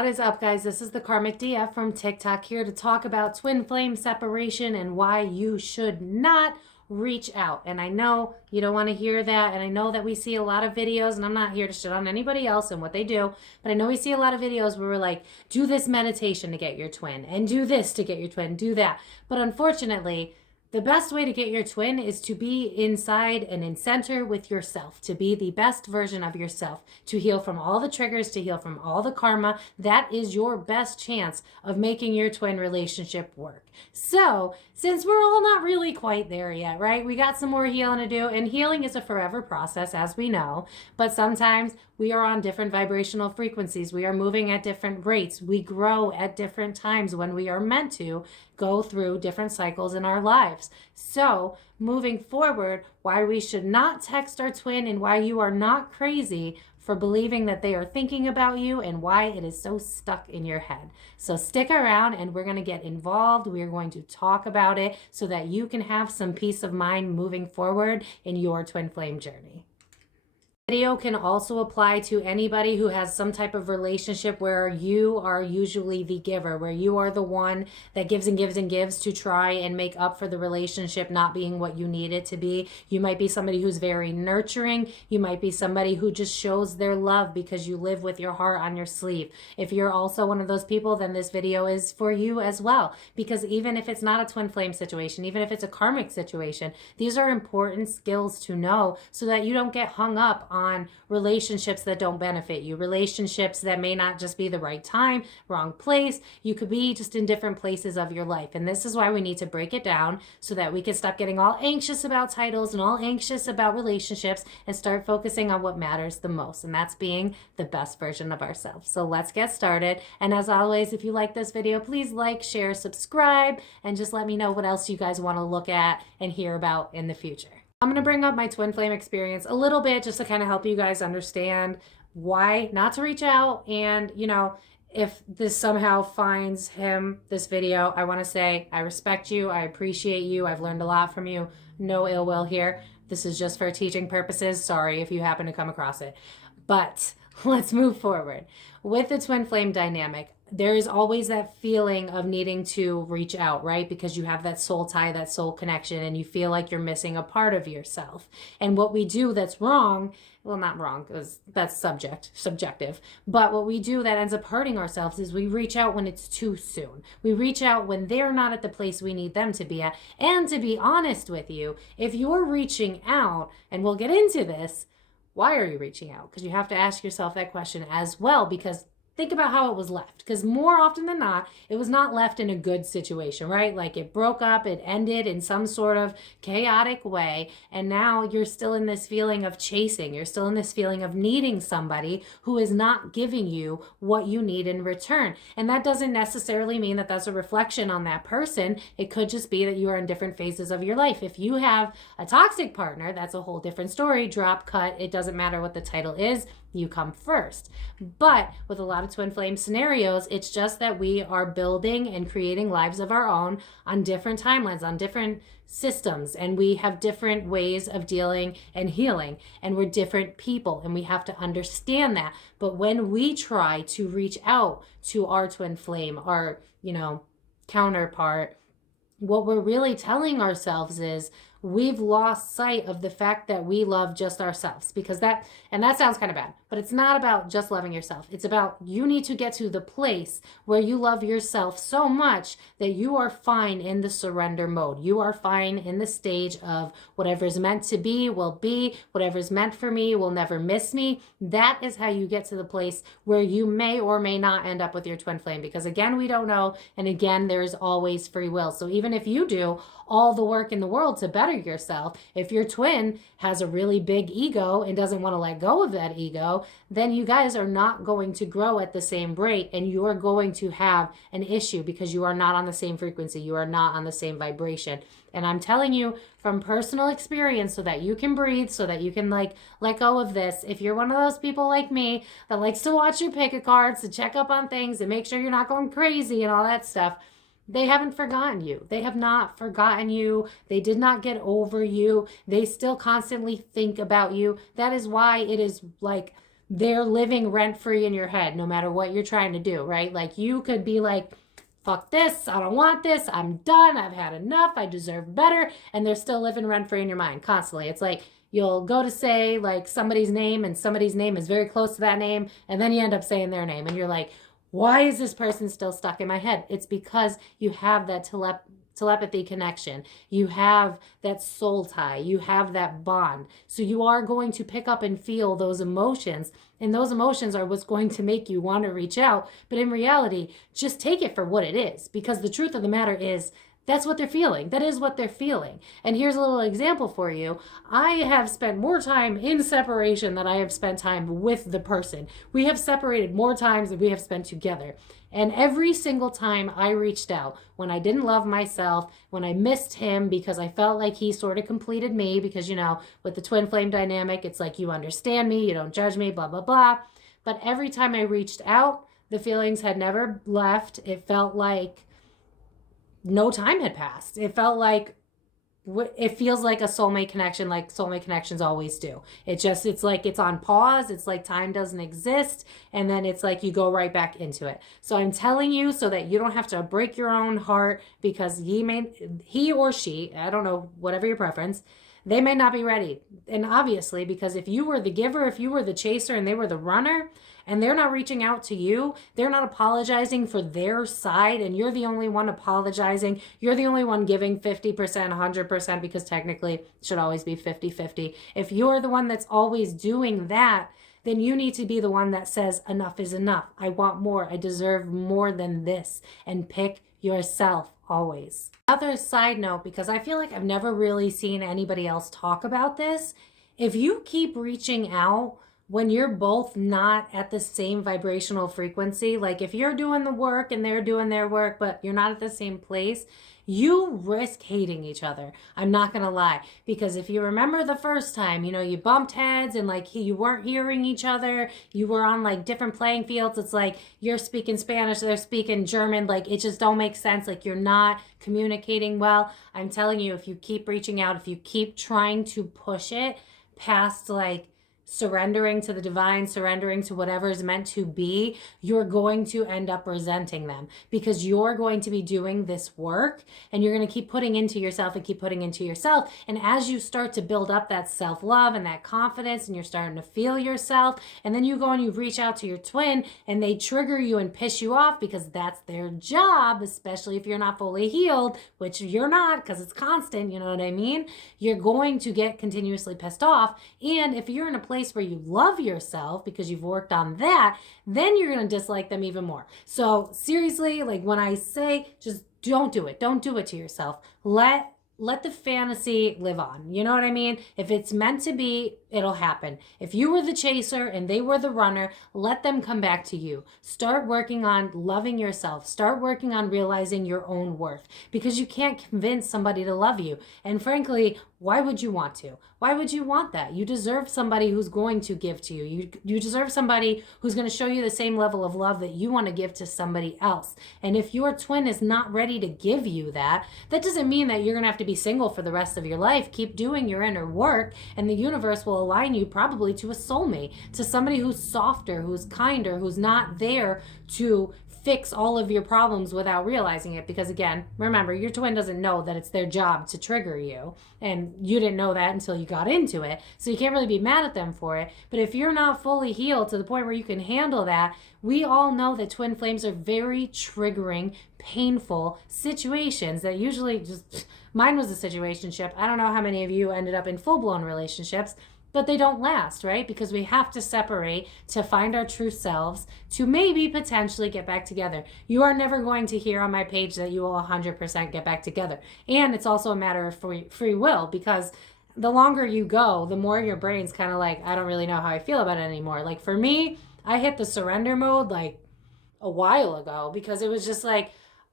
What is up, guys? This is the Karmic DF from TikTok, here to talk about twin flame separation and why you should not reach out. And I know you don't want to hear that, and I know that we see a lot of videos, and I'm not here to shit on anybody else and what they do, but I know we see a lot of videos where we're like, do this meditation to get your twin, and do this to get your twin, do that. But unfortunately, the best way to get your twin is to be inside and in center with yourself, to be the best version of yourself, to heal from all the triggers, to heal from all the karma. That is your best chance of making your twin relationship work. So, since we're all not really quite there yet, right? We got some more healing to do, and healing is a forever process, as we know, but sometimes we are on different vibrational frequencies. We are moving at different rates. We grow at different times when we are meant to go through different cycles in our lives. So, moving forward, why we should not text our twin and why you are not crazy for believing that they are thinking about you and why it is so stuck in your head. So stick around and we're going to get involved. We are going to talk about it so that you can have some peace of mind moving forward in your twin flame journey. Video can also apply to anybody who has some type of relationship where you are usually the giver, where you are the one that gives and gives and gives to try and make up for the relationship not being what you need it to be. You might be somebody who's very nurturing. You might be somebody who just shows their love because you live with your heart on your sleeve. If you're also one of those people, then this video is for you as well, because even if it's not a twin flame situation, even if it's a karmic situation, these are important skills to know so that you don't get hung up on relationships that don't benefit you, relationships that may not just be the right time, wrong place. You could be just in different places of your life. And this is why we need to break it down so that we can stop getting all anxious about titles and all anxious about relationships and start focusing on what matters the most. And that's being the best version of ourselves. So let's get started. And as always, if you like this video, please like, share, subscribe, and just let me know what else you guys want to look at and hear about in the future. I'm going to bring up my twin flame experience a little bit just to kind of help you guys understand why not to reach out. And, you know, if this somehow finds him, this video, I want to say I respect you. I appreciate you. I've learned a lot from you. No ill will here. This is just for teaching purposes. Sorry if you happen to come across it. But let's move forward. With the twin flame dynamic, there is always that feeling of needing to reach out, right? Because you have that soul tie, that soul connection, and you feel like you're missing a part of yourself. And what we do that's wrong, well, not wrong, because that's subjective, but what we do that ends up hurting ourselves is we reach out when it's too soon. We reach out when they're not at the place we need them to be at. And to be honest with you, if you're reaching out, and we'll get into this, why are you reaching out? Because you have to ask yourself that question as well, because think about how it was left, because more often than not, it was not left in a good situation, right? Like it broke up, it ended in some sort of chaotic way, and now you're still in this feeling of chasing. You're still in this feeling of needing somebody who is not giving you what you need in return. And that doesn't necessarily mean that that's a reflection on that person. It could just be that you are in different phases of your life. If you have a toxic partner, that's a whole different story. Drop, cut, it doesn't matter what the title is. You come first. But with a lot of twin flame scenarios, it's just that we are building and creating lives of our own on different timelines, on different systems, and we have different ways of dealing and healing, and we're different people, and we have to understand that. But when we try to reach out to our twin flame, our, counterpart, what we're really telling ourselves is we've lost sight of the fact that we love just ourselves, because that sounds kind of bad, but it's not about just loving yourself. It's about you need to get to the place where you love yourself so much that you are fine in the surrender mode. You are fine in the stage of whatever's meant to be will be, whatever's meant for me will never miss me. That is how you get to the place where you may or may not end up with your twin flame, because again, we don't know. And again, there is always free will. So even if you do all the work in the world to better yourself, if your twin has a really big ego and doesn't want to let go of that ego, then you guys are not going to grow at the same rate, and you're going to have an issue because you are not on the same frequency. You are not on the same vibration. And I'm telling you from personal experience, so that you can breathe, so that you can let go of this. If you're one of those people like me that likes to watch your pick of cards, to check up on things and make sure you're not going crazy and all that stuff, they haven't forgotten you. They have not forgotten you. They did not get over you. They still constantly think about you. That is why it is like they're living rent-free in your head no matter what you're trying to do, right? Like you could be like, fuck this, I don't want this, I'm done, I've had enough, I deserve better, and they're still living rent-free in your mind constantly. It's like you'll go to say like somebody's name and somebody's name is very close to that name, and then you end up saying their name and you're like, why is this person still stuck in my head? It's because you have that telepathy connection. You have that soul tie. You have that bond. So you are going to pick up and feel those emotions. And those emotions are what's going to make you want to reach out. But in reality, just take it for what it is. Because the truth of the matter is, that's what they're feeling. That is what they're feeling. And here's a little example for you. I have spent more time in separation than I have spent time with the person. We have separated more times than we have spent together. And every single time I reached out, when I didn't love myself, when I missed him because I felt like he sort of completed me, because, you know, with the twin flame dynamic, it's like you understand me, you don't judge me, blah, blah, blah. But every time I reached out, the feelings had never left. It felt like no time had passed. It felt like, it feels like a soulmate connection, like soulmate connections always do. It's like it's on pause. It's like time doesn't exist. And then it's like you go right back into it. So I'm telling you so that you don't have to break your own heart, because he or she, I don't know, whatever your preference, they may not be ready. And obviously, because if you were the giver, if you were the chaser and they were the runner, and they're not reaching out to you, they're not apologizing for their side, and you're the only one apologizing, you're the only one giving 50%, 100%, because technically it should always be 50-50. If you're the one that's always doing that, then you need to be the one that says enough is enough. I want more. I deserve more than this. And pick yourself always. Other side note, because I feel like I've never really seen anybody else talk about this, if you keep reaching out when you're both not at the same vibrational frequency, like if you're doing the work and they're doing their work, but you're not at the same place, you risk hating each other. I'm not gonna lie, because if you remember the first time, you know, you bumped heads and like you weren't hearing each other, you were on like different playing fields. It's like you're speaking Spanish, they're speaking German, like it just don't make sense, like you're not communicating well. I'm telling you, if you keep reaching out, if you keep trying to push it past like surrendering to the divine, surrendering to whatever is meant to be, you're going to end up resenting them, because you're going to be doing this work and you're going to keep putting into yourself and keep putting into yourself. And as you start to build up that self-love and that confidence, and you're starting to feel yourself, and then you go and you reach out to your twin and they trigger you and piss you off, because that's their job, especially if you're not fully healed, which you're not, because it's constant, you know what I mean? You're going to get continuously pissed off. And if you're in a place where you love yourself because you've worked on that, then you're going to dislike them even more. So seriously, like when I say, just don't do it. Don't do it to yourself. Let the fantasy live on. You know what I mean? If it's meant to be, it'll happen. If you were the chaser and they were the runner, let them come back to you. Start working on loving yourself. Start working on realizing your own worth, because you can't convince somebody to love you. And frankly, why would you want to? Why would you want that? You deserve somebody who's going to give to you. You deserve somebody who's going to show you the same level of love that you want to give to somebody else. And if your twin is not ready to give you that, that doesn't mean that you're going to have to be single for the rest of your life. Keep doing your inner work, and the universe will align you probably to a soulmate, to somebody who's softer, who's kinder, who's not there to fix all of your problems without realizing it. Because again, remember, your twin doesn't know that it's their job to trigger you, and you didn't know that until you got into it, so you can't really be mad at them for it. But if you're not fully healed to the point where you can handle that, we all know that twin flames are very triggering, painful situations that usually just, mine was a situationship. I don't know how many of you ended up in full-blown relationships, but they don't last, right? Because we have to separate to find our true selves, to maybe potentially get back together. You are never going to hear on my page that you will 100% get back together. And it's also a matter of free will, because the longer you go, the more your brain's kind of like, I don't really know how I feel about it anymore. Like for me, I hit the surrender mode like a while ago, because it was just like,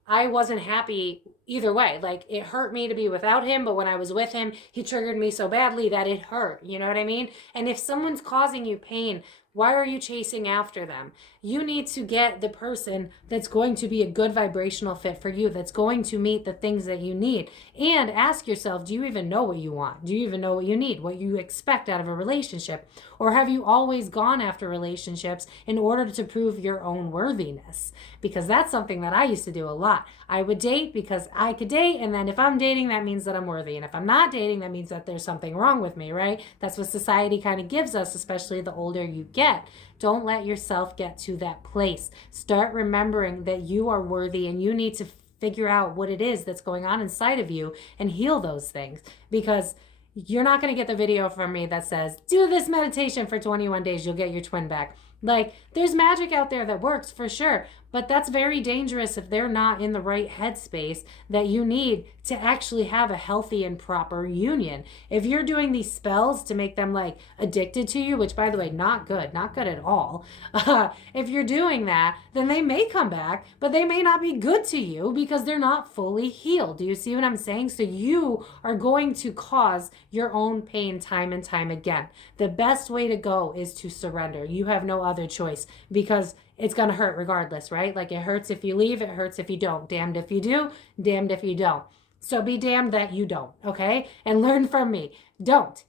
I wasn't happy either way. Like it hurt me to be without him, but when I was with him, he triggered me so badly that it hurt. You know what I mean? And if someone's causing you pain, why are you chasing after them? you need to get the person that's going to be a good vibrational fit for you, that's going to meet the things that you need. And ask yourself, do you even know what you want? Do you even know what you need, what you expect out of a relationship? Or have you always gone after relationships in order to prove your own worthiness? Because that's something that I used to do a lot. I would date because I could date, and then if I'm dating, that means that I'm worthy. And if I'm not dating, that means that there's something wrong with me, right? That's what society kind of gives us, especially the older you get. Don't let yourself get to that place. Start remembering that you are worthy, and you need to figure out what it is that's going on inside of you and heal those things. Because you're not going to get the video from me that says, do this meditation for 21 days, you'll get your twin back. Like, there's magic out there that works for sure, but that's very dangerous if they're not in the right headspace that you need to actually have a healthy and proper union. If you're doing these spells to make them like addicted to you, which by the way, not good at all. If you're doing that, then they may come back, but they may not be good to you because they're not fully healed. Do you see what I'm saying? So you are going to cause your own pain time and time again. The best way to go is to surrender. You have no other choice, because it's going to hurt regardless, right? Like, it hurts if you leave, it hurts if you don't. Damned if you do, damned if you don't. So be damned that you don't, okay? And learn from me. Don't.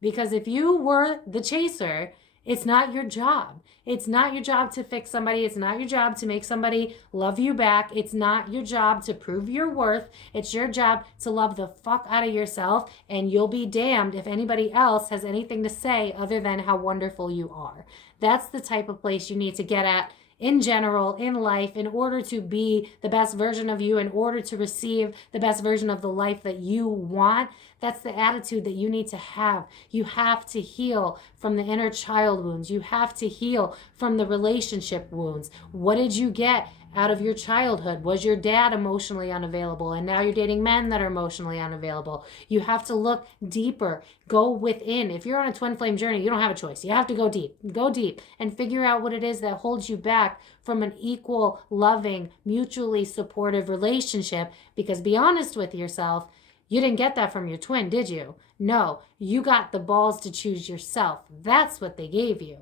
Because if you were the chaser, it's not your job. It's not your job to fix somebody. It's not your job to make somebody love you back. It's not your job to prove your worth. It's your job to love the fuck out of yourself, and you'll be damned if anybody else has anything to say other than how wonderful you are. That's the type of place you need to get at in general, in life, in order to be the best version of you, in order to receive the best version of the life that you want. That's the attitude that you need to have. You have to heal from the inner child wounds. You have to heal from the relationship wounds. What did you get out of your childhood? Was your dad emotionally unavailable, and now you're dating men that are emotionally unavailable? You have to look deeper. Go within. If you're on a twin flame journey, you don't have a choice. You have to go deep. Go deep and figure out what it is that holds you back from an equal, loving, mutually supportive relationship. Because be honest with yourself, you didn't get that from your twin, did you? No, you got the balls to choose yourself. That's what they gave you.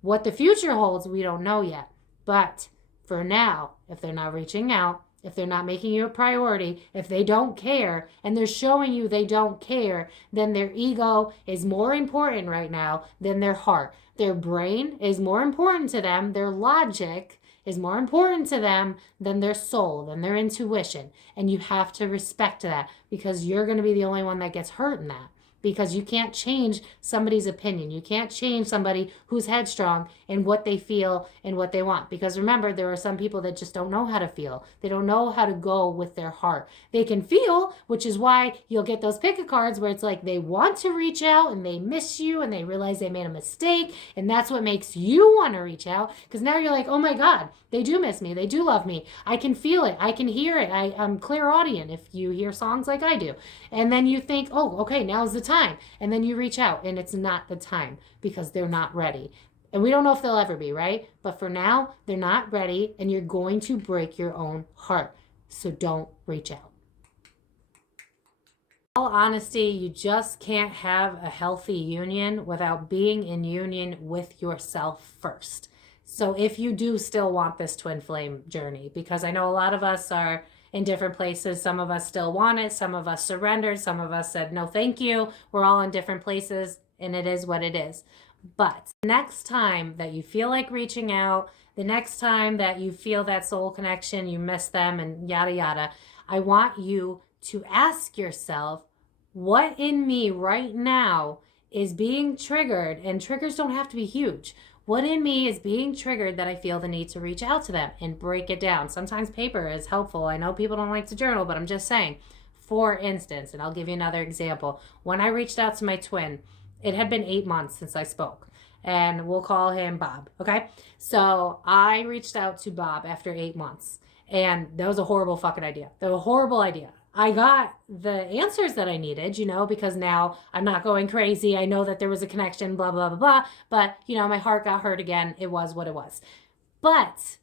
What the future holds, we don't know yet. But for now, if they're not reaching out, if they're not making you a priority, if they don't care, and they're showing you they don't care, then their ego is more important right now than their heart. Their brain is more important to them. Their logic is more important to them than their soul, than their intuition. And you have to respect that, because you're going to be the only one that gets hurt in that. Because you can't change somebody's opinion. You can't change somebody who's headstrong in what they feel and what they want. Because remember, there are some people that just don't know how to feel. They don't know how to go with their heart. They can feel, which is why you'll get those pick-a cards where it's like they want to reach out and they miss you and they realize they made a mistake. And that's what makes you want to reach out. Because now you're like, oh my God, they do miss me. They do love me. I can feel it. I can hear it. I'm clairaudient if you hear songs like I do. And then you think, oh, okay, now's the time. And then you reach out and it's not the time because they're not ready. And we don't know if they'll ever be, right? But for now, they're not ready, and you're going to break your own heart. So don't reach out. In all honesty, you just can't have a healthy union without being in union with yourself first. So if you do still want this twin flame journey, because I know a lot of us are in different places. Some of us still want it. Some of us surrendered. Some of us said, no, thank you. We're all in different places, and it is what it is. But next time that you feel like reaching out, the next time that you feel that soul connection, you miss them and yada, yada, I want you to ask yourself, what in me right now is being triggered? And triggers don't have to be huge. What in me is being triggered that I feel the need to reach out to them and break it down? Sometimes paper is helpful. I know people don't like to journal, but I'm just saying. For instance, and I'll give you another example. When I reached out to my twin, it had been 8 months since I spoke. And we'll call him Bob, okay? So I reached out to Bob after 8 months. And that was a horrible fucking idea. That was a horrible idea. I got the answers that I needed, because now I'm not going crazy. I know that there was a connection, blah, blah, blah, blah. But, my heart got hurt again. It was what it was. But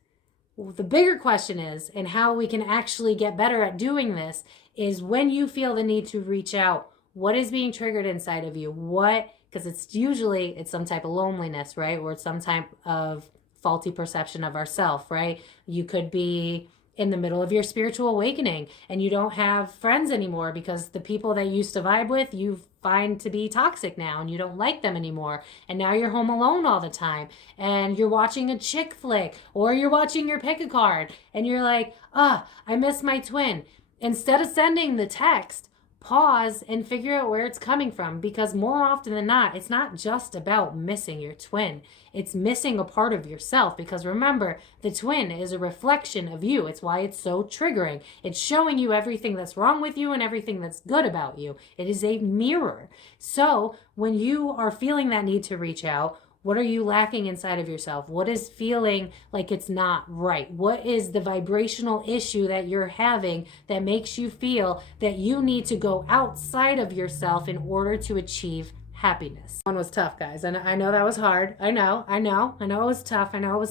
the bigger question is, and how we can actually get better at doing this, is when you feel the need to reach out, what is being triggered inside of you? Because it's some type of loneliness, right? Or it's some type of faulty perception of ourself, right? You could be in the middle of your spiritual awakening and you don't have friends anymore because the people that you used to vibe with, you find to be toxic now and you don't like them anymore. And now you're home alone all the time and you're watching a chick flick or you're watching your pick a card and you're like, I miss my twin. Instead of sending the text, pause and figure out where it's coming from, because more often than not, it's not just about missing your twin. It's missing a part of yourself, because remember, the twin is a reflection of you. It's why it's so triggering. It's showing you everything that's wrong with you and everything that's good about you. It is a mirror. So when you are feeling that need to reach out, what are you lacking inside of yourself? What is feeling like it's not right? What is the vibrational issue that you're having that makes you feel that you need to go outside of yourself in order to achieve happiness? One was tough, guys. And I know that was hard. I know it was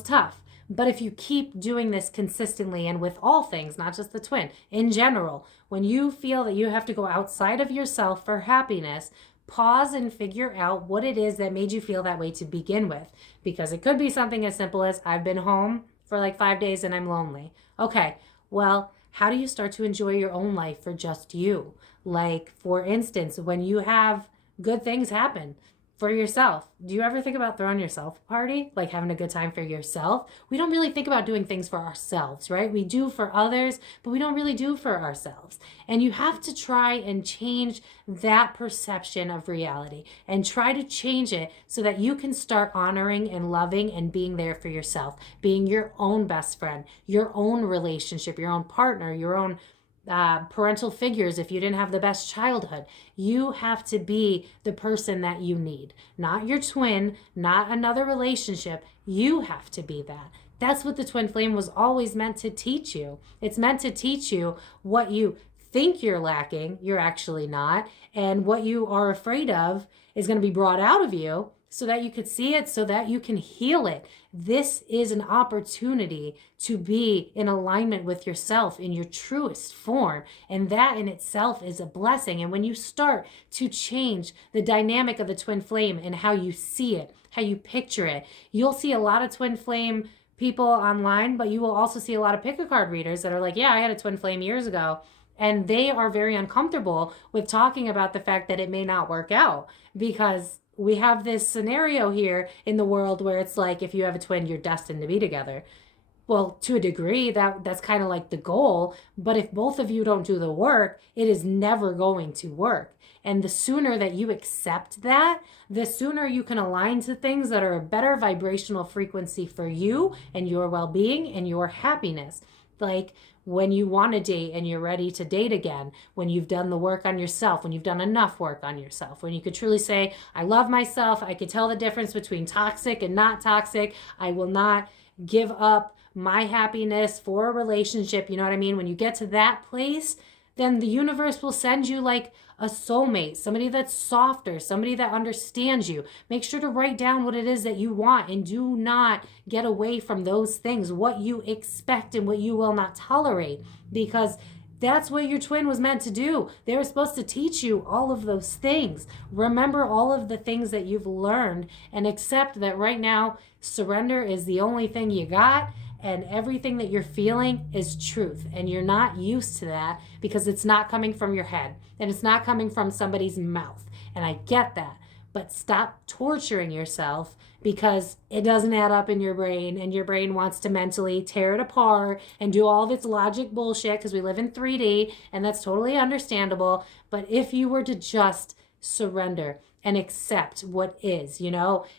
tough. But if you keep doing this consistently and with all things, not just the twin, in general, when you feel that you have to go outside of yourself for happiness, pause and figure out what it is that made you feel that way to begin with. Because it could be something as simple as, I've been home for like 5 days and I'm lonely. Okay, well, how do you start to enjoy your own life for just you? Like, for instance, when you have good things happen for yourself, do you ever think about throwing yourself a party? Like having a good time for yourself? We don't really think about doing things for ourselves, right? We do for others, but we don't really do for ourselves. And you have to try and change that perception of reality and try to change it so that you can start honoring and loving and being there for yourself, being your own best friend, your own relationship, your own partner, your own parental figures. If you didn't have the best childhood, you have to be the person that you need, not your twin, not another relationship. You have to be that. That's what the twin flame was always meant to teach you. It's meant to teach you what you think you're lacking, you're actually not, and what you are afraid of is going to be brought out of you so that you could see it, so that you can heal it. This is an opportunity to be in alignment with yourself in your truest form. And that in itself is a blessing. And when you start to change the dynamic of the twin flame and how you see it, how you picture it, you'll see a lot of twin flame people online, but you will also see a lot of pick-a-card readers that are like, yeah, I had a twin flame years ago. And they are very uncomfortable with talking about the fact that it may not work out, because we have this scenario here in the world where it's like, if you have a twin, you're destined to be together. Well, to a degree, that's kind of like the goal. But if both of you don't do the work, it is never going to work. And the sooner that you accept that, the sooner you can align to things that are a better vibrational frequency for you and your well-being and your happiness. Like when you want to date and you're ready to date again, when you've done the work on yourself, when you've done enough work on yourself, when you could truly say, I love myself, I could tell the difference between toxic and not toxic, I will not give up my happiness for a relationship, you know what I mean? When you get to that place, then the universe will send you like a soulmate, somebody that's softer, somebody that understands you. Make sure to write down what it is that you want and do not get away from those things, what you expect and what you will not tolerate, because that's what your twin was meant to do. They were supposed to teach you all of those things. Remember all of the things that you've learned and accept that right now, surrender is the only thing you got. And everything that you're feeling is truth. And you're not used to that because it's not coming from your head. And it's not coming from somebody's mouth. And I get that. But stop torturing yourself because it doesn't add up in your brain. And your brain wants to mentally tear it apart and do all of its logic bullshit because we live in 3D. And that's totally understandable. But if you were to just surrender and accept what is,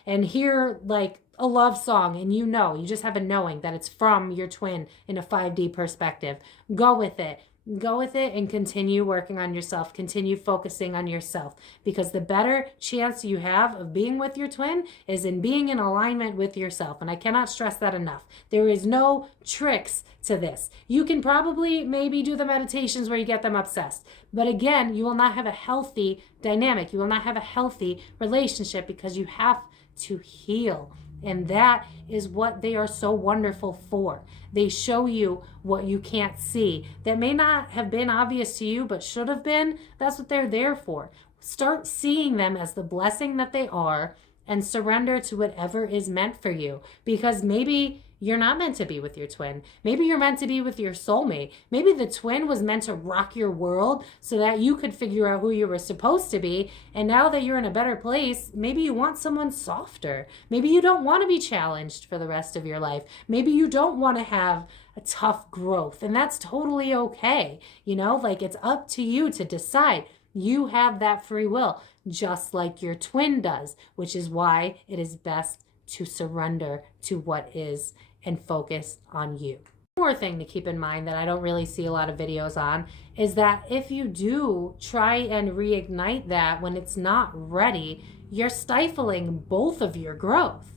and hear like a love song, and you just have a knowing that it's from your twin in a 5D perspective. Go with it and continue working on yourself. Continue focusing on yourself, because the better chance you have of being with your twin is in being in alignment with yourself. And I cannot stress that enough. There is no tricks to this. You can probably maybe do the meditations where you get them obsessed. But again, you will not have a healthy dynamic. You will not have a healthy relationship because you have to heal. And that is what they are so wonderful for. They show you what you can't see that may not have been obvious to you, but should have been. That's what they're there for. Start seeing them as the blessing that they are and surrender to whatever is meant for you. Because maybe you're not meant to be with your twin. Maybe you're meant to be with your soulmate. Maybe the twin was meant to rock your world so that you could figure out who you were supposed to be. And now that you're in a better place, maybe you want someone softer. Maybe you don't want to be challenged for the rest of your life. Maybe you don't want to have a tough growth. And that's totally okay. You know, like it's up to you to decide. You have that free will, just like your twin does, which is why it is best to surrender to what is and focus on you. One more thing to keep in mind that I don't really see a lot of videos on is that if you do try and reignite that when it's not ready, you're stifling both of your growth.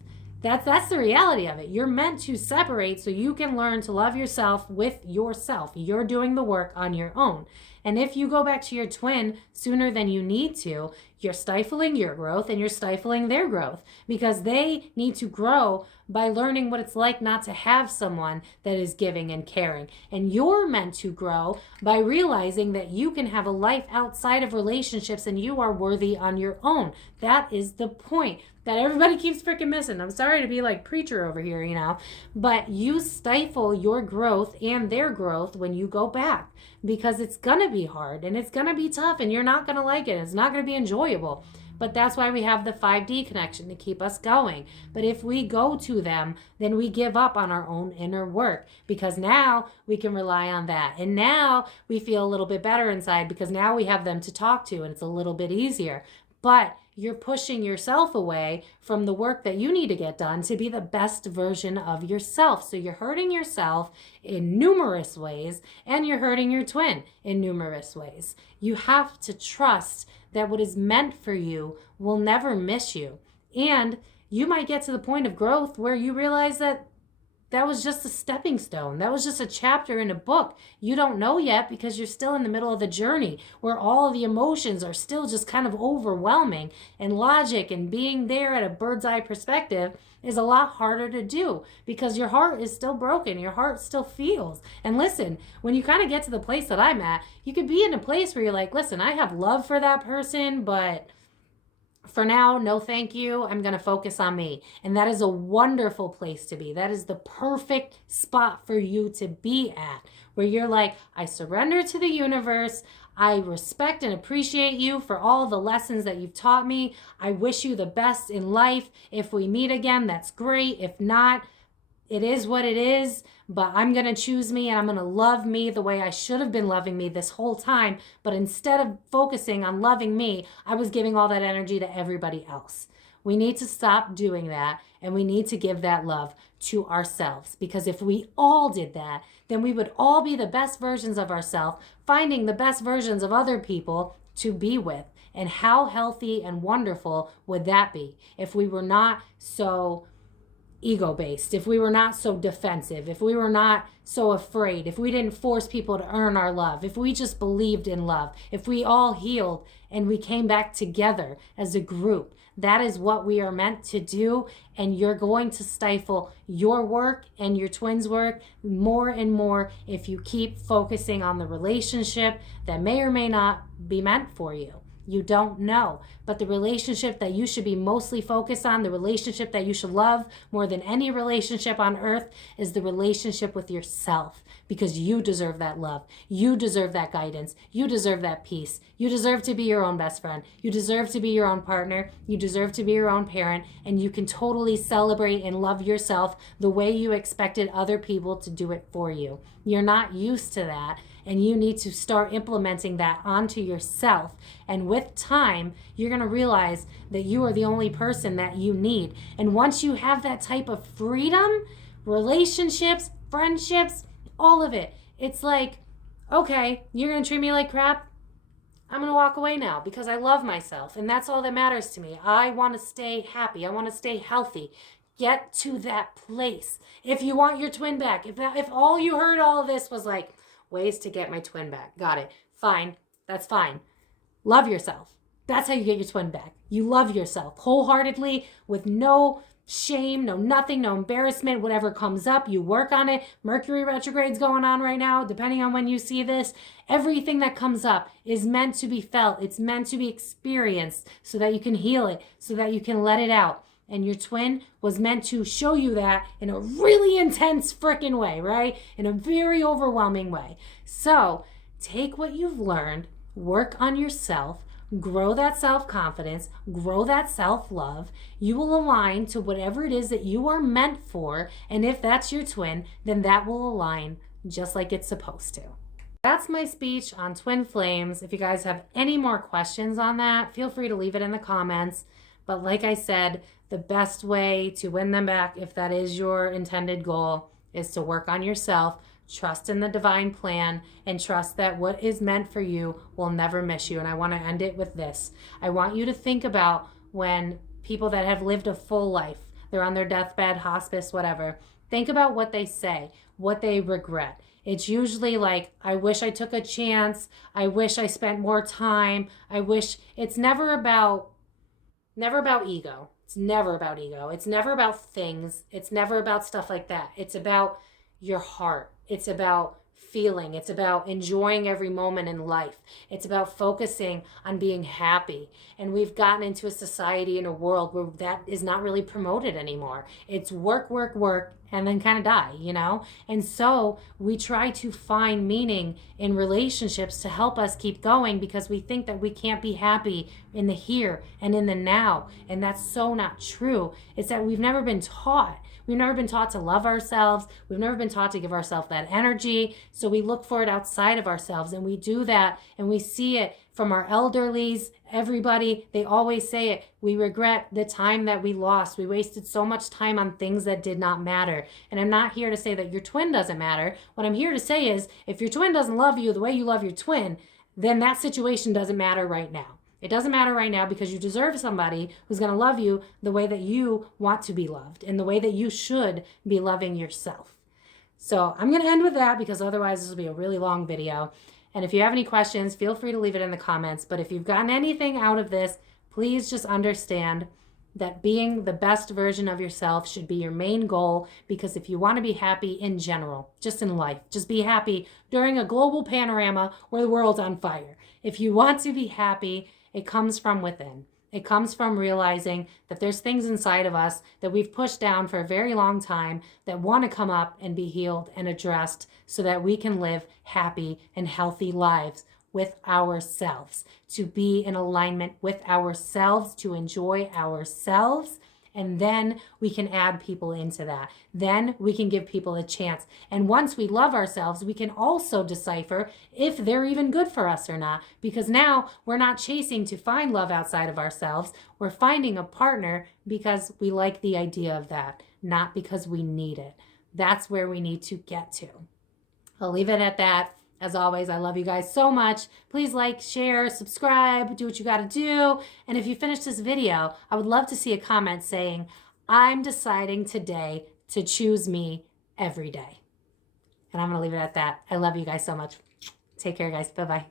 That's the reality of it. You're meant to separate so you can learn to love yourself with yourself. You're doing the work on your own. And if you go back to your twin sooner than you need to, you're stifling your growth and you're stifling their growth because they need to grow by learning what it's like not to have someone that is giving and caring. And you're meant to grow by realizing that you can have a life outside of relationships and you are worthy on your own. That is the point that everybody keeps freaking missing. I'm sorry to be like preacher over here, you know, but you stifle your growth and their growth when you go back because it's going to be hard and it's going to be tough and you're not going to like it. It's not going to be enjoyable. But that's why we have the 5D connection to keep us going. But if we go to them, then we give up on our own inner work because now we can rely on that. And now we feel a little bit better inside because now we have them to talk to and it's a little bit easier. But you're pushing yourself away from the work that you need to get done to be the best version of yourself. So you're hurting yourself in numerous ways and you're hurting your twin in numerous ways. You have to trust that what is meant for you will never miss you. And you might get to the point of growth where you realize that that was just a stepping stone. That was just a chapter in a book. You don't know yet because you're still in the middle of the journey where all the emotions are still just kind of overwhelming, and logic and being there at a bird's eye perspective is a lot harder to do because your heart is still broken. Your heart still feels. And listen, when you kind of get to the place that I'm at, you could be in a place where you're like, listen, I have love for that person, but for now, no thank you. I'm going to focus on me. And that is a wonderful place to be. That is the perfect spot for you to be at, where you're like, I surrender to the universe. I respect and appreciate you for all the lessons that you've taught me. I wish you the best in life. If we meet again, that's great. If not, it is what it is, but I'm going to choose me and I'm going to love me the way I should have been loving me this whole time. But instead of focusing on loving me, I was giving all that energy to everybody else. We need to stop doing that and we need to give that love to ourselves, because if we all did that, then we would all be the best versions of ourselves, finding the best versions of other people to be with. And how healthy and wonderful would that be if we were not so ego-based, if we were not so defensive, if we were not so afraid, if we didn't force people to earn our love, if we just believed in love, if we all healed and we came back together as a group. That is what we are meant to do, and you're going to stifle your work and your twins' work more and more if you keep focusing on the relationship that may or may not be meant for you. You don't know. But the relationship that you should be mostly focused on, the relationship that you should love more than any relationship on earth, is the relationship with yourself, because you deserve that love. You deserve that guidance. You deserve that peace. You deserve to be your own best friend. You deserve to be your own partner. You deserve to be your own parent. And you can totally celebrate and love yourself the way you expected other people to do it for you. You're not used to that. And you need to start implementing that onto yourself. And with time, you're going to realize that you are the only person that you need. And once you have that type of freedom, relationships, friendships, all of it, it's like, okay, you're going to treat me like crap. I'm going to walk away now because I love myself. And that's all that matters to me. I want to stay happy. I want to stay healthy. Get to that place. If you want your twin back, if all you heard all of this was like, ways to get my twin back. Got it. Fine. That's fine. Love yourself. That's how you get your twin back. You love yourself wholeheartedly with no shame, no nothing, no embarrassment. Whatever comes up, you work on it. Mercury retrograde's going on right now, depending on when you see this. Everything that comes up is meant to be felt. It's meant to be experienced so that you can heal it, so that you can let it out. And your twin was meant to show you that in a really intense freaking way, right? In a very overwhelming way. So take what you've learned, work on yourself, grow that self-confidence, grow that self-love. You will align to whatever it is that you are meant for. And if that's your twin, then that will align just like it's supposed to. That's my speech on twin flames. If you guys have any more questions on that, feel free to leave it in the comments. But like I said, the best way to win them back, if that is your intended goal, is to work on yourself, trust in the divine plan, and trust that what is meant for you will never miss you. And I want to end it with this. I want you to think about when people that have lived a full life, they're on their deathbed, hospice, whatever, think about what they say, what they regret. It's usually like, I wish I took a chance. I wish I spent more time. I wish. It's never about ego. It's never about ego. It's never about things. It's never about stuff like that. It's about your heart. It's about feeling. It's about enjoying every moment in life. It's about focusing on being happy. And we've gotten into a society and a world where that is not really promoted anymore. It's work, work, work, and then kind of die, you know? And so we try to find meaning in relationships to help us keep going because we think that we can't be happy in the here and in the now. And that's so not true. It's that we've never been taught. We've never been taught to love ourselves. We've never been taught to give ourselves that energy. So we look for it outside of ourselves, and we do that, and we see it from our elderlies, everybody. They always say it. We regret the time that we lost. We wasted so much time on things that did not matter. And I'm not here to say that your twin doesn't matter. What I'm here to say is if your twin doesn't love you the way you love your twin, then that situation doesn't matter right now. It doesn't matter right now because you deserve somebody who's going to love you the way that you want to be loved and the way that you should be loving yourself. So I'm going to end with that because otherwise this will be a really long video. And if you have any questions, feel free to leave it in the comments. But if you've gotten anything out of this, please just understand that being the best version of yourself should be your main goal, because if you want to be happy in general, just in life, just be happy during a global panorama where the world's on fire. If you want to be happy, it comes from within. It comes from realizing that there's things inside of us that we've pushed down for a very long time that want to come up and be healed and addressed so that we can live happy and healthy lives with ourselves, to be in alignment with ourselves, to enjoy ourselves. And then we can add people into that. Then we can give people a chance. And once we love ourselves, we can also decipher if they're even good for us or not. Because now we're not chasing to find love outside of ourselves. We're finding a partner because we like the idea of that, not because we need it. That's where we need to get to. I'll leave it at that. As always, I love you guys so much. Please like, share, subscribe, do what you got to do. And if you finish this video, I would love to see a comment saying, I'm deciding today to choose me every day. And I'm going to leave it at that. I love you guys so much. Take care, guys. Bye-bye.